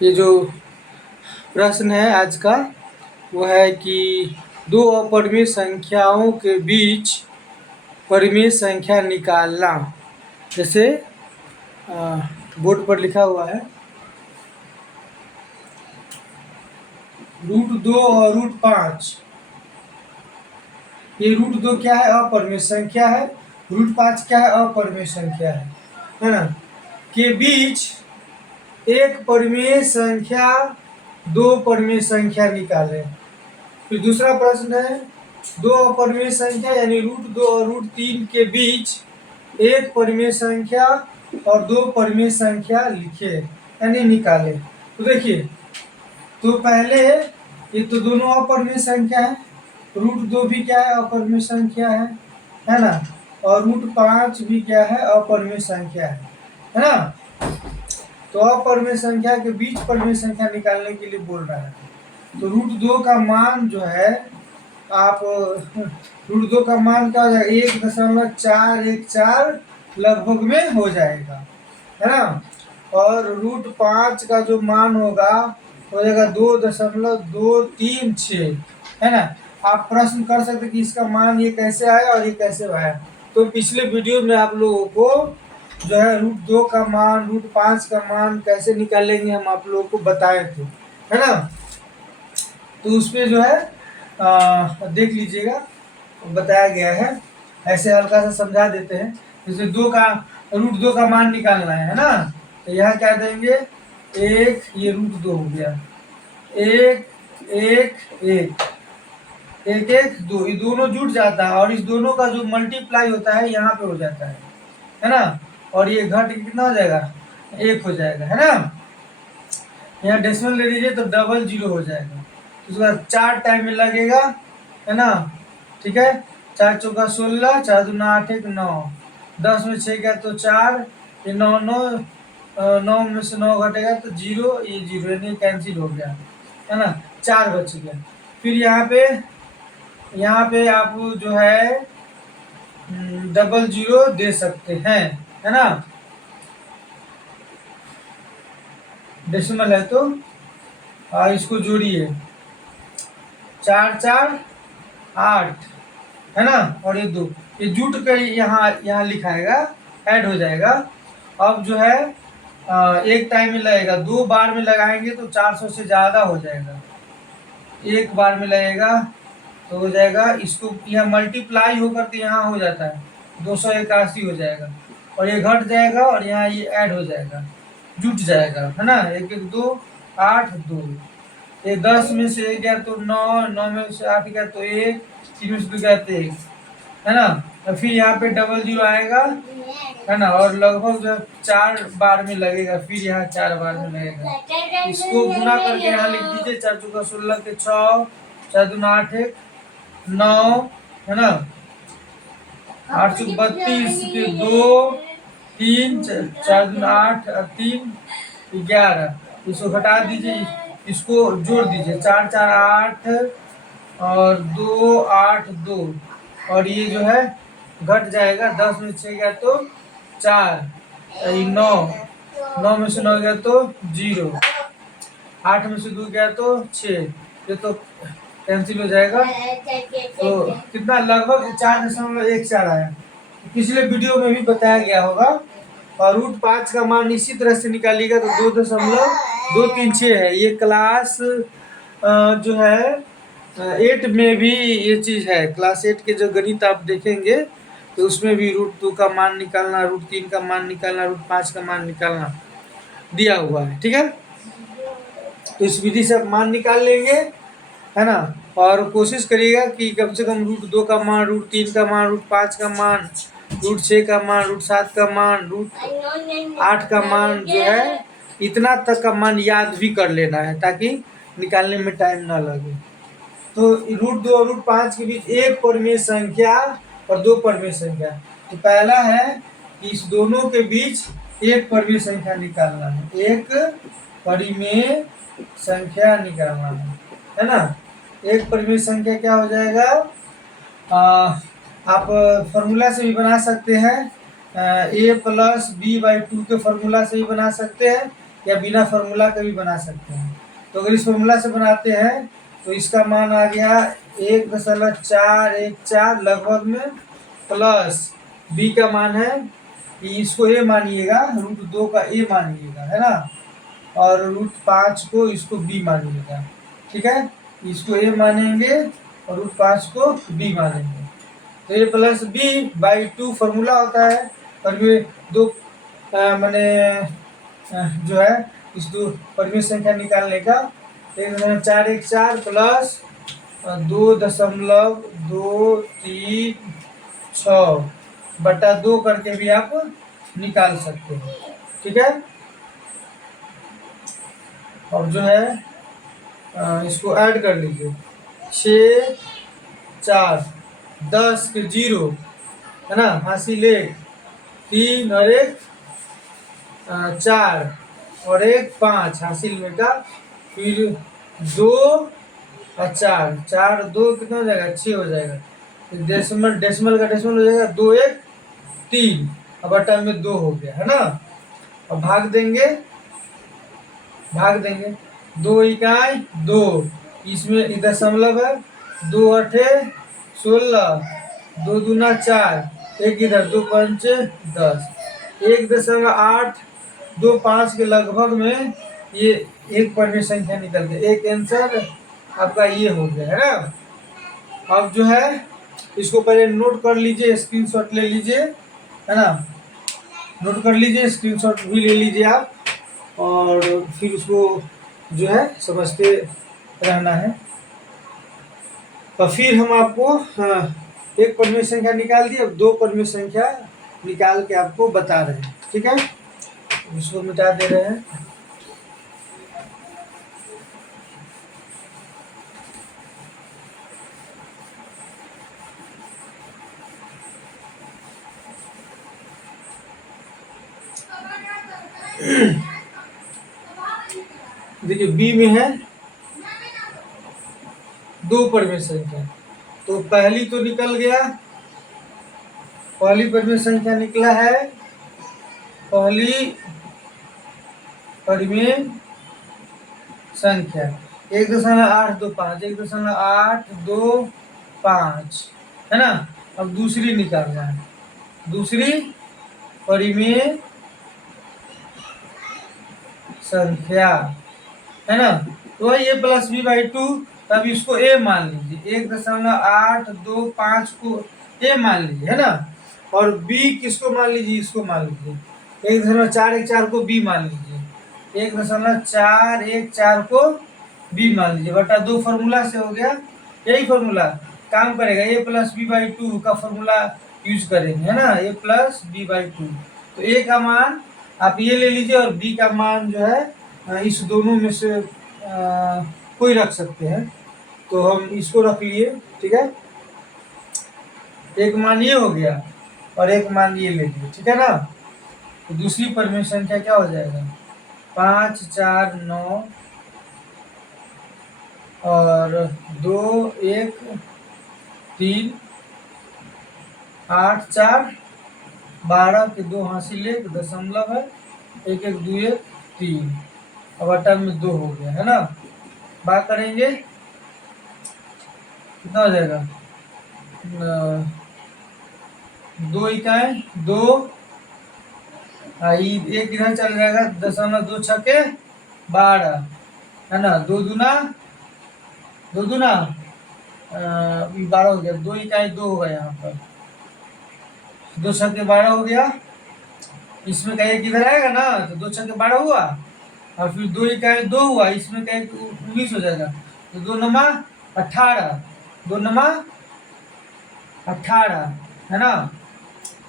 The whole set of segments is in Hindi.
ये जो प्रश्न है आज का वो है कि दो अपरिमेय संख्याओं के बीच परिमेय संख्या निकालना। जैसे बोर्ड पर लिखा हुआ है √2 और √5। ये √2 क्या है? अपरिमेय संख्या है। √5 क्या है? अपरिमेय संख्या है ना। के बीच एक परिमेय संख्या दो परिमेय संख्या निकालें। फिर दूसरा प्रश्न है दो अपरिमेय संख्या यानी √2 और √3 के बीच एक परिमेय संख्या और दो परिमेय संख्या लिखे यानी निकाले। तो देखिए, तो पहले ये तो दोनों अपरिमेय संख्या है। √2 भी क्या है? अपरिमेय संख्या है ना। और √5 भी क्या है? अपरिमेय संख्या है ना। तो अपरिमेय संख्या के बीच परिमेय संख्या निकालने के लिए बोल रहा है। तो √2 का मान जो है आप √2 का मान क्या हो जाएगा? 1.414 लगभग में हो जाएगा, है ना। और √5 का जो मान होगा हो जाएगा 2.236, है ना। आप प्रश्न कर सकते कि इसका मान ये कैसे आया और ये कैसे आया। तो पिछले वीडियो में आप लोगों को जो है √2 का मान √5 का मान कैसे निकालेंगे हम आप लोगों को बताए थे, है ना। तो उस पर जो है देख लीजिएगा, बताया गया है। ऐसे हल्का सा समझा देते हैं। जैसे √2 का मान निकालना है ना। तो यहाँ क्या देंगे? एक, ये √2 हो गया, एक एक एक एक एक दो, ये दोनों जुट जाता है और इस दोनों का जो मल्टीप्लाई होता है यहाँ पे हो जाता है ना। और ये घट कितना हो जाएगा? 1 हो जाएगा, है ना। यहाँ डेसिमल ले लीजिए तो 00 हो जाएगा। तो उसके बाद 4 टाइम में लगेगा, है ना। ठीक है, 4 चौका 16, 4 दूना 8 1 9, 10 में 6 गया तो 4, ये 9 9 में से 9 घटेगा तो 0, ये 0 यानी कैंसिल हो गया, है ना। 4 बच गया। फिर यहाँ पे आप जो है 00 दे सकते हैं, है ना। डेसिमल है तो इसको जोड़िए, 4 4 8, है ना। और ये 2 ये जुट कर यहाँ लिखाएगा, ऐड हो जाएगा। अब जो है एक टाइम में लगेगा, 2 बार में लगाएंगे तो 400 से ज़्यादा हो जाएगा। एक बार में लगेगा तो हो जाएगा, इसको यहाँ मल्टीप्लाई होकर के यहाँ हो जाता है 281 हो जाएगा। और ये घट जाएगा और यहाँ ये ऐड हो जाएगा, जुट जाएगा, है ना। 1 1 2 8 2, ये 10 में से 1 गया तो 9, 9 में से 8 गया तो 1, 3 में से 2 गया तो 1, है ना। और फिर यहाँ पे 00 आएगा, है ना। और लगभग जो 4 बार में लगेगा, फिर यहाँ 4 बार में लगेगा। इसको गुना करके यहाँ लिख दीजिए, 4 चौका 16 के 6, 4 दूना 8 1 9, है ना। 8 चौक 32 के 2 3, 4 दूना 8 3 11, इसको घटा दीजिए, इसको जोड़ दीजिए, 4 4 8 और 2 8 2, और ये जो है घट जाएगा, 10 में 6 गया तो 4, 9, 9 में से 9 गया तो 0, 8 में से 2 गया तो 6, ये तो कैंसिल हो जाएगा। तो कितना? लगभग 4.14 आया। पिछले वीडियो में भी बताया गया होगा। और √5 का मान इसी तरह से निकालिएगा तो 2.236 है। ये क्लास जो है 8 में भी ये चीज़ है। क्लास 8 के जो गणित आप देखेंगे तो उसमें भी √2 का मान निकालना, √3 का मान निकालना, √5 का मान निकालना दिया हुआ है, ठीक है। तो इस विधि से आप मान निकाल लेंगे, है ना। और कोशिश करिएगा कि कम से कम √2 का मान, √3 का मान, √5 का मान, √6 का मान, √7 का मान, √8 का मान जो है इतना तक का मान याद भी कर लेना है ताकि निकालने में टाइम ना लगे। तो √2 और √5 के बीच एक परिमेय संख्या और दो परिमेय संख्या। तो पहला है कि इस दोनों के बीच एक परिमेय संख्या निकालना है, एक परिमेय संख्या निकालना है ना। एक परिमेय संख्या क्या हो जाएगा? आप फॉर्मूला से भी बना सकते हैं, a + b/2 के फॉर्मूला से भी बना सकते हैं, या बिना फार्मूला के भी बना सकते हैं। तो अगर इस फार्मूला से बनाते हैं तो इसका मान आ गया 1.414 लगभग में, प्लस बी का मान है कि इसको ए मानिएगा, √2 का ए मानिएगा, है ना, और √5 को इसको बी मानिएगा। ठीक है, इसको ए मानेंगे और √5 को बी मानेंगे। तो ए प्लस बी बाई 2 फार्मूला होता है, और ये दो मैंने जो है इस दो परिमेय संख्या निकालने का 1.414 प्लस 2.236/2 करके भी आप निकाल सकते हैं। ठीक है, और जो है इसको ऐड कर लीजिए, 6 4 10 के 0, है ना, हासिल 1 3 और 1 4 और 1 5 हासिल में का, फिर 2 और 4 4 2 कितना हो जाएगा, 6 हो जाएगा। डेसिमल डेसिमल का डेसिमल हो जाएगा 2 1 3, अब बटा में 2 हो गया, है ना। अब भाग देंगे 2 इकाई 2, इसमें दशमलव है, 2 8 16, 2 दूना 4, एक इधर 2 5 10, 1.825 के लगभग में ये एक परिमेय संख्या निकल गया। एक आंसर आपका ये हो गया, है ना। अब जो है इसको पहले नोट कर लीजिए, स्क्रीनशॉट ले लीजिए, है ना, नोट कर लीजिए, स्क्रीनशॉट भी ले लीजिए आप, और फिर उसको जो है समझते रहना है। और फिर हम आपको एक परिमेय संख्या निकाल दी, अब 2 परिमेय संख्या निकाल के आपको बता रहे हैं। ठीक है, इसको मिटा दे रहे हैं। देखिए बी में है 2 परिमेय संख्या, तो पहली तो निकल गया, पहली परिमेय संख्या निकला है, पहली परिमेय संख्या 1.825 1.825, है ना। अब दूसरी निकालना है, दूसरी परिमेय संख्या, है ना, तो ये प्लस बी बाई 2, तब इसको ए मान लीजिए, 1.825 को ए मान लीजिए, है ना, और बी किसको मान लीजिए, इसको मान लीजिए, 1.414 को बी मान लीजिए, 1.414 को बी मान लीजिए, बटा 2 फार्मूला से हो गया, यही फार्मूला काम करेगा, ए प्लस बी बाई 2 का फार्मूला यूज करेंगे, है ना, ए प्लस बी बाई 2। तो ए का मान आप ये ले लीजिए, और बी का मान जो है इस दोनों में से कोई रख सकते हैं, तो हम इसको रख लिए। ठीक है, एक मान ये हो गया और एक मान ये ले लिए, ठीक है ना। तो दूसरी परिमेय संख्या क्या हो जाएगा, 5 4 9 और 2 1 3 8 4 12 के 2 हासिल 1 दशमलव है, 1 1 2 1 3, अब अटल में 2 हो गया, है ना। बात करेंगे कितना हो जाएगा, 2 इकाई 2, एक इधर चल जाएगा, 0.2 छके 12, है ना, 2 दूना 12 हो गया, 2 इकाई 2 होगा, यहाँ पर 2 छके 12 हो गया, इसमें का एक इधर आएगा ना, तो 2 छके 12 हुआ, और फिर 2 इकाई 2 हुआ, इसमें का एक 19 हो जाएगा, तो 2 नमा 18, 2 नमा 18, है ना,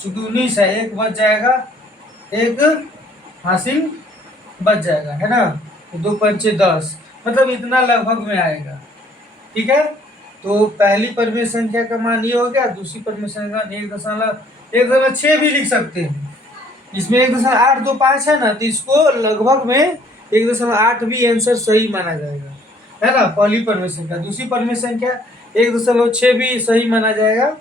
चूंकि 19 है, एक बच जाएगा, एक हासिल बच जाएगा, है ना, तो 2 5 10, मतलब इतना लगभग में आएगा। ठीक है, तो पहली परिमेय संख्या का मान ये हो गया, दूसरी परिमेय संख्या 1.6 भी लिख सकते हैं, इसमें 1.825 है ना, तो इसको लगभग में 1.8 भी आंसर सही माना जाएगा, है ना, पहली परिमेय संख्या। दूसरी परिमेय संख्या 1.6 भी सही माना जाएगा,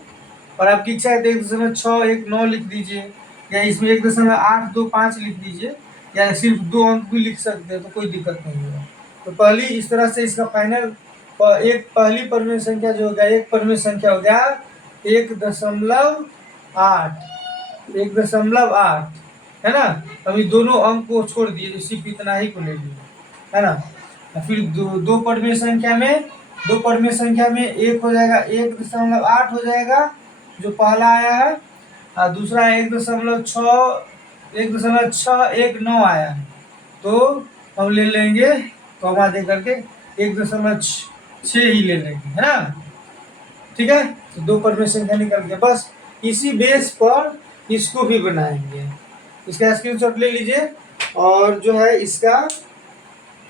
और आपकी इच्छा है तो 1.619 लिख दीजिए, या इसमें 1.825 लिख दीजिए, या सिर्फ 2 अंक भी लिख सकते हैं, तो कोई दिक्कत नहीं होगा। तो पहली इस तरह से इसका फाइनल एक पहली परिमेय संख्या जो हो गया, एक परिमेय संख्या हो गया 1.8, 1.8 है ना। अभी दोनों अंक को छोड़ दिए, सिर्फ इतना ही को ले लिए, है ना। फिर दो परिमेय संख्या में एक हो जाएगा 1.8 हो जाएगा, जो पहला आया है, और दूसरा 1.619 आया है। तो हम ले लेंगे कॉमा दे करके 1.6 ही ले लेंगे, है ना। ठीक है, तो दो परिमेय संख्या निकल गया। बस इसी बेस पर इसको भी बनाएंगे। इसका स्क्रीनशॉट ले लीजिए, और जो है इसका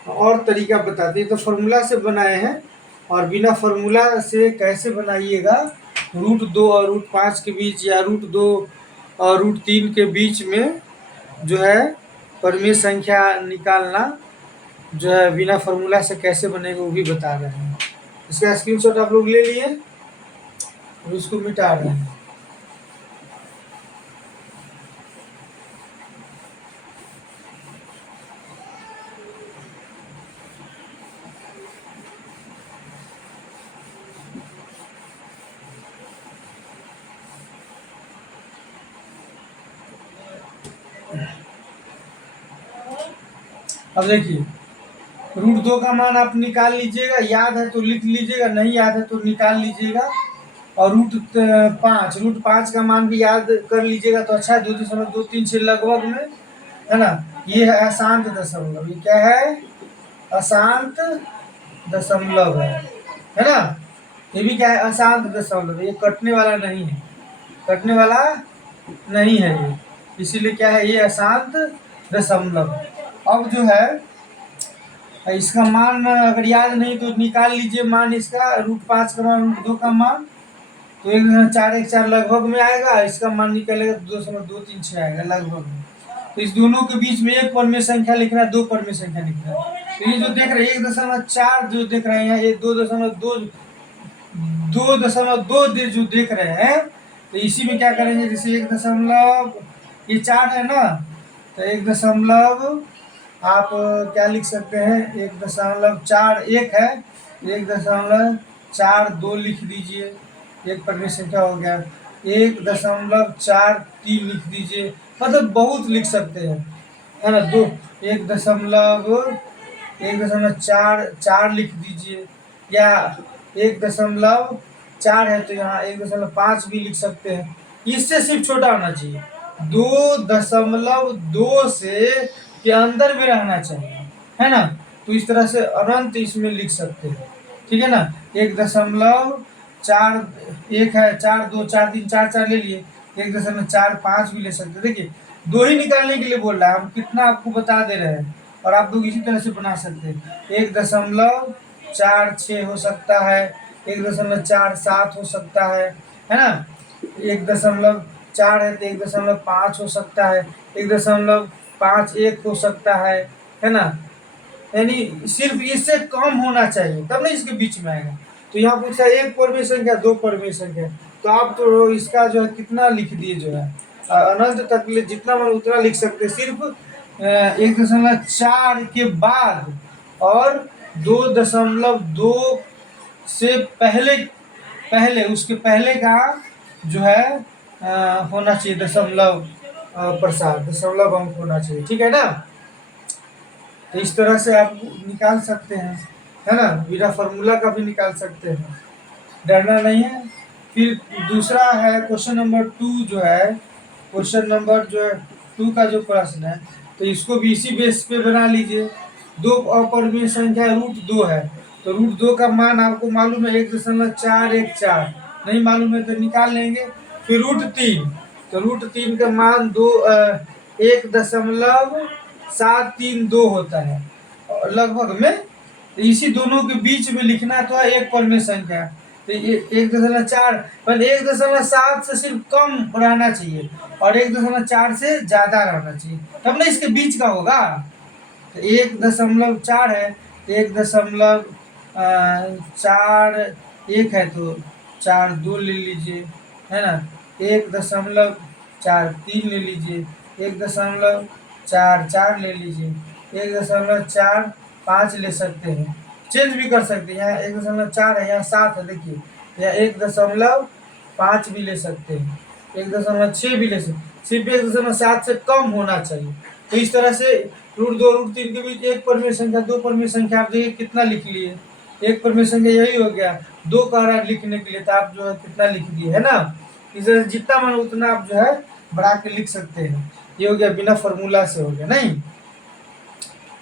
और तरीका बताते हैं। तो फॉर्मूला से बनाए हैं, और बिना फॉर्मूला से कैसे बनाइएगा, √2 और √5 के बीच, या √2 और √3 के बीच में जो है परिमेय संख्या निकालना जो है बिना फॉर्मूला से कैसे बनेगा वो भी बता रहे हैं। इसका स्क्रीनशॉट आप लोग ले लिए, और इसको मिटा रहे हैं। अब देखिए, √2 का मान आप निकाल लीजिएगा, याद है तो लिख लीजिएगा, नहीं याद है तो निकाल लीजिएगा। और √5 का मान भी याद कर लीजिएगा तो अच्छा है, 2.236 लगभग में, है ना। ये है अशांत दशमलव, ये क्या है, अशांत दशमलव है ना। ये भी क्या है, अशांत दशमलव, ये कटने वाला नहीं है, कटने वाला नहीं है ये, इसीलिए क्या है, ये अशांत दशमलव। अब जो है इसका मान अगर याद नहीं तो निकाल लीजिए मान इसका, √5 का मान, √2 का मान, तो 1.414 लगभग में आएगा। इसका मान निकलेगा 2.236 आएगा लगभग में। तो इस दोनों के बीच में एक परिमेय संख्या लिखना है, दो परिमेय संख्या लिखना है। तो ये जो देख रहे हैं 1.4 जो देख रहे हैं, ये 2.2 जो देख रहे हैं, तो इसी में क्या करेंगे, जैसे 1 ये 4 है ना, तो 1 आप क्या लिख सकते हैं, 1.41 है, 1.42 लिख दीजिए, एक परिमेय संख्या हो गया। 1.43 लिख दीजिए, मतलब बहुत लिख सकते हैं, है ना। 1.4 लिख दीजिए, या 1.4 है तो यहाँ 1.5 भी लिख सकते हैं। इससे सिर्फ छोटा होना चाहिए, 2.2 से के अंदर में रहना चाहिए, है ना। तो इस तरह से अनंत इसमें लिख सकते हैं, ठीक है ना। 1.41 है, 4 2 4 3 4 4 ले लिए, 1.45 भी ले सकते हैं। देखिए, दो ही निकालने के लिए बोल रहा है, हम कितना आपको बता दे रहे हैं, और आप लोग इसी तरह से बना सकते हैं। 1.46 हो सकता है, 1.47 हो सकता है ना। 1.4 है तो 1.5 हो सकता है, 1.51 हो सकता है ना। यानी सिर्फ इससे कम होना चाहिए, तब ना इसके बीच में आएगा। तो यहाँ पूछा एक परिमेय संख्या, दो परिमेय संख्या, तो आप तो इसका जो है कितना लिख दिए, जो है अनंत तक जितना मन उतना लिख सकते, सिर्फ 1.4 के बाद और 2.2 से पहले उसके पहले का जो है होना चाहिए दशमलव प्रसार, दशमलव अंक होना चाहिए, ठीक है ना। तो इस तरह से आप निकाल सकते हैं, है ना, बिना फॉर्मूला का भी निकाल सकते हैं, डरना नहीं है। फिर दूसरा है क्वेश्चन नंबर 2 जो है, क्वेश्चन नंबर जो है 2 का जो प्रश्न है, तो इसको भी इसी बेस पे बना लीजिए। दो अपरिमेय संख्या √2 है, तो √2 का मान आपको मालूम है 1.414, नहीं मालूम है तो निकाल लेंगे। फिर √3, तो √3 का मान 1.732 होता है लगभग में। तो इसी दोनों के बीच में लिखना तो है एक परिमेय संख्या, तो 1.4 पर 1.7 से सिर्फ कम रहना चाहिए, और 1.4 से ज्यादा रहना चाहिए, तब ना इसके बीच का होगा। तो 1.4 है, 1.41 है तो 4 2 ले लीजिए, है ना। 1.43 ले लीजिए, 4 4 ले लीजिए, 1.45 ले सकते हैं, चेंज भी कर सकते हैं। यहाँ 1.4 है, यहाँ 7 है, देखिए यहाँ 1.5 भी ले सकते हैं, 1.6 भी ले सकते हैं, सिर्फ 1.7 से कम होना चाहिए। तो इस तरह से √2 √3 के बीच एक परिमेय संख्या, दो परिमेय संख्या, आप देखिए कितना लिख लिए, एक परिमेय संख्या यही हो गया, दो कह रहा है लिखने के लिए, तो आप जो है कितना लिख दिए, है ना। इस तरह से जितना मन उतना आप जो है बढ़ा के लिख सकते हैं। ये हो गया, बिना फॉर्मूला से हो गया, नहीं।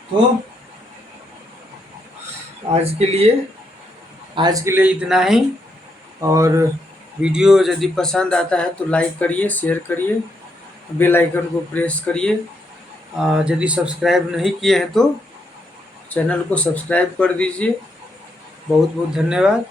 तो आज के लिए इतना ही, और वीडियो यदि पसंद आता है तो लाइक करिए, शेयर करिए, बेल आइकन को प्रेस करिए। यदि सब्सक्राइब नहीं किए हैं तो चैनल को सब्सक्राइब कर दीजिए। बहुत बहुत धन्यवाद।